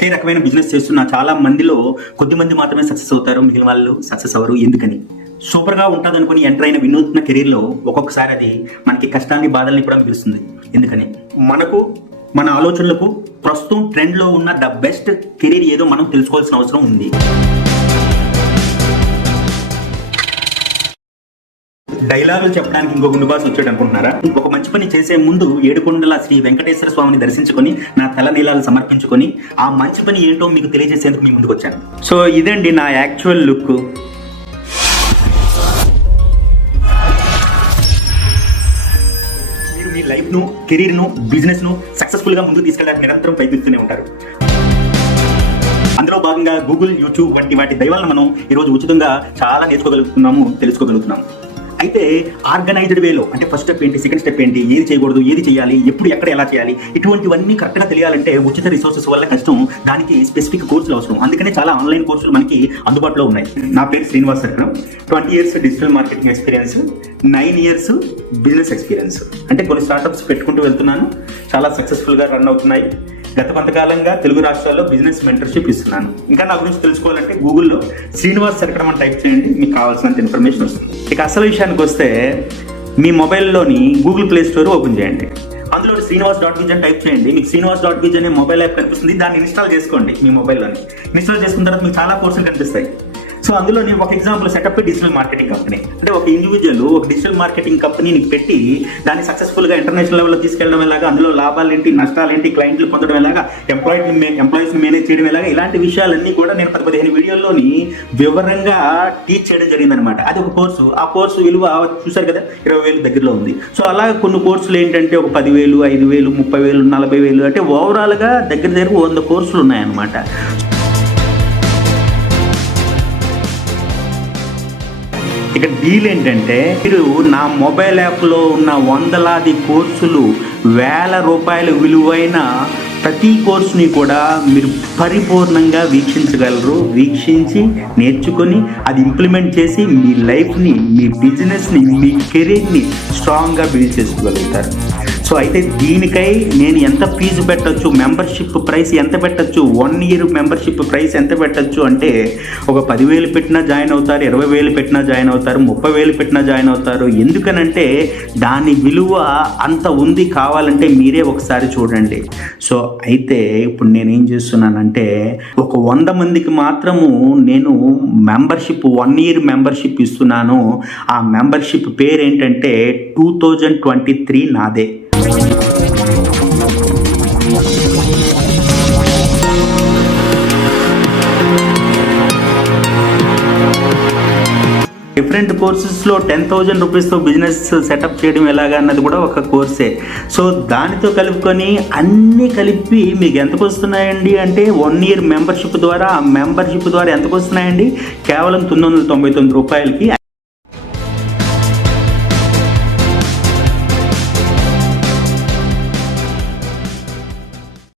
ఒకే రకమైన బిజినెస్ చేస్తున్న చాలా మందిలో కొద్ది మంది మాత్రమే సక్సెస్ అవుతారు, మిగిలిన వాళ్ళు సక్సెస్ అవ్వరు. ఎందుకని? సూపర్గా ఉంటుంది అనుకుని ఎంటర్ అయిన వినూత్న కెరీర్లో ఒక్కొక్కసారి అది మనకి కష్టాన్ని బాధల్ని కూడా మిగులుస్తుంది. ఎందుకని? మనకు మన ఆలోచనలకు ప్రస్తుతం ట్రెండ్లో ఉన్న ద బెస్ట్ కెరీర్ ఏదో మనం తెలుసుకోవాల్సిన అవసరం ఉంది. డైలాగులు చెప్పడానికి ఇంకో గుండు బాస్ వచ్చాడు అనుకుంటున్నారా? ఒక మంచి పని చేసే ముందు ఏడుకొండల శ్రీ వెంకటేశ్వర స్వామిని దర్శించుకొని నా తల నీలాలు సమర్పించుకొని ఆ మంచి పని ఏంటో మీకు తెలియజేసేందుకు మీ ముందుకు వచ్చాను. సో ఇదండి నా యాక్చువల్ లుక్. మీరు మీ లైఫ్ను, కెరీర్ను, బిజినెస్ను సక్సెస్ఫుల్గా ముందుకు తీసుకెళ్ళడానికి నిరంతరం ప్రయత్నిస్తూనే ఉంటారు. అందులో భాగంగా గూగుల్, యూట్యూబ్ వంటి వాటి దయవల్ల మనం ఈరోజు ఉచితంగా చాలా నేర్చుకోగలుగుతున్నాము, తెలుసుకోగలుగుతున్నాము. అయితే ఆర్గనైజ్డ్ వేలో అంటే ఫస్ట్ స్టెప్ ఏంటి, సెకండ్ స్టెప్ ఏంటి, ఏది చేయకూడదు, ఏది చేయాలి, ఎప్పుడు ఎక్కడ ఎలా చేయాలి, ఇటువంటివన్నీ కరెక్ట్గా తెలియాలంటే ఉచిత రిసోర్సెస్ వల్ల కష్టం. దానికి స్పెసిఫిక్ కోర్సులు అవసరం. అందుకనే చాలా ఆన్లైన్ కోర్సులు మనకి అందుబాటులో ఉన్నాయి. నా పేరు Srinivas Sarkaram. 20 years digital marketing experience, 9 years business experience. అంటే కొన్ని స్టార్టప్స్ పెట్టుకుంటూ వెళ్తున్నాను, చాలా సక్సెస్ఫుల్గా రన్ అవుతున్నాయి. గత కొంతకాలంగా తెలుగు రాష్ట్రాల్లో బిజినెస్ మెంటర్షిప్ ఇస్తున్నాను. ఇంకా నా గురించి తెలుసుకోవాలంటే గూగుల్లో శ్రీనివాస్ సర్కరం అని టైప్ చేయండి, మీకు కావాల్సినంత ఇన్ఫర్మేషన్ వస్తుంది. ఇక అసలు విషయానికి వస్తే, మీ మొబైల్లోని గూగుల్ ప్లే స్టోర్ ఓపెన్ చేయండి. అందులో శ్రీనివాస్.biz అని టైప్ చేయండి. మీకు శ్రీనివాస్.biz అనే మొబైల్ యాప్ కనిపిస్తుంది. దాన్ని ఇన్స్టాల్ చేసుకోండి మీ మొబైల్లోని. ఇన్స్టాల్ చేసుకున్న తర్వాత మీకు చాలా కోర్సులు కనిపిస్తాయి. సో అందులో నేను ఒక example setup digital marketing company. అంటే ఒక ఇండివిజువల్ ఒక డిజిటల్ మార్కెటింగ్ కంపెనీని పెట్టి దాన్ని సక్సెస్ఫుల్గా ఇంటర్నేషనల్ లెవెల్లో తీసుకెళ్ళడం ఎలాగా, అందులో లాభాలు ఏంటి, నష్టాలు ఏంటి, క్లయింట్లు పొందడం ఎలాగా, ఎంప్లాయీస్ని మేనేజ్ చేయడం ఎలాగా, ఇలాంటి విషయాలన్నీ కూడా నేను 10-15 వీడియోల్లోని వివరంగా టీచ్ చేయడం జరిగిందనమాట. అది ఒక కోర్సు. ఆ కోర్సు విలువ చూసారు కదా, 20,000 దగ్గరలో ఉంది. సో అలా కొన్ని కోర్సులు ఏంటంటే ఒక 10,000, 5,000, 30,000, 40,000 అంటే ఓవరాల్గా దగ్గర 100 కోర్సులు ఉన్నాయన్నమాట. ఇక డీల్ ఏంటంటే, మీరు నా మొబైల్ యాప్లో ఉన్న వందలాది కోర్సులు, వేల రూపాయల విలువైన ప్రతి కోర్సుని కూడా మీరు పరిపూర్ణంగా వీక్షించగలరు. వీక్షించి నేర్చుకొని అది ఇంప్లిమెంట్ చేసి మీ లైఫ్ని, మీ బిజినెస్ని, మీ కెరీర్ని స్ట్రాంగ్గా బిల్డ్ చేసుకోగలుగుతారు. సో అయితే దీనికై నేను ఎంత ఫీజు పెట్టచ్చు, మెంబర్షిప్ ప్రైస్ ఎంత పెట్టచ్చు, 1 year మెంబర్షిప్ ప్రైస్ ఎంత పెట్టచ్చు అంటే ఒక 10,000 పెట్టినా జాయిన్ అవుతారు, 20,000 పెట్టినా జాయిన్ అవుతారు, 30,000 పెట్టినా జాయిన్ అవుతారు. ఎందుకనంటే దాని విలువ అంత ఉంది. కావాలంటే మీరే ఒకసారి చూడండి. సో అయితే ఇప్పుడు నేనేం చేస్తున్నానంటే, ఒక 100 మందికి మాత్రము నేను మెంబర్షిప్ 1 year మెంబర్షిప్ ఇస్తున్నాను. ఆ మెంబర్షిప్ పేరు ఏంటంటే 2023 నాదే. డిఫరెంట్ కోర్సెస్లో 10,000 రూపీస్తో బిజినెస్ సెటప్ చేయడం ఎలాగా అన్నది కూడా ఒక కోర్సే. సో దానితో కలుపుకొని అన్నీ కలిపి మీకు ఎంతకు వస్తున్నాయండి అంటే 1 year మెంబర్షిప్ ద్వారా, ఆ మెంబర్షిప్ ద్వారా ఎంతకు వస్తున్నాయండి? కేవలం 999 రూపాయలకి